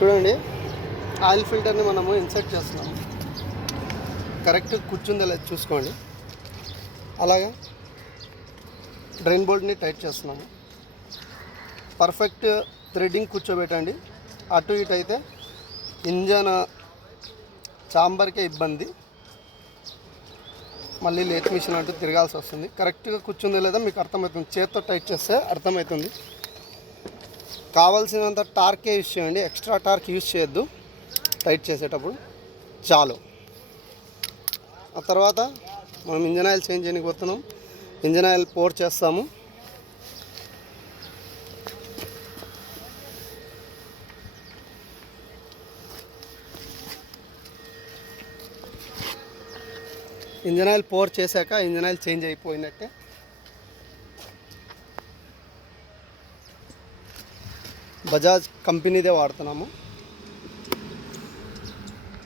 చూడండి, ఆయిల్ ఫిల్టర్ని మనము ఇన్సర్ట్ చేస్తున్నాము. కరెక్ట్ కూర్చుందో లేదు చూసుకోండి. అలాగే డ్రైన్ బోల్ట్ని టైట్ చేస్తున్నాము. పర్ఫెక్ట్ థ్రెడ్డింగ్ కూర్చోబెట్టండి. అటు ఇటు అయితే ఇంజన్ చాంబర్కే ఇబ్బంది, మళ్ళీ లేత్ మిషన్ అంటూ తిరగాల్సి వస్తుంది. కరెక్ట్గా కూర్చుందో లేదా మీకు అర్థమవుతుంది. చేత్తో టైట్ చేస్తే అర్థమవుతుంది. కావాల్సినంత టార్కే యూజ్ చేయండి, ఎక్స్ట్రా టార్క్ యూజ్ చేయొద్దు టైట్ చేసేటప్పుడు. చాలు. ఆ తర్వాత మనం ఇంజన్ ఆయిల్ చేంజ్ చేయడానికి పోతున్నాం. ఇంజన్ ఆయిల్ పోర్ చేస్తాము. ఇంజన్ ఆయిల్ పోర్ చేశాక ఇంజన్ ఆయిల్ చేంజ్ అయిపోయినట్టే. బజాజ్ కంపెనీదే వాడుతున్నాము.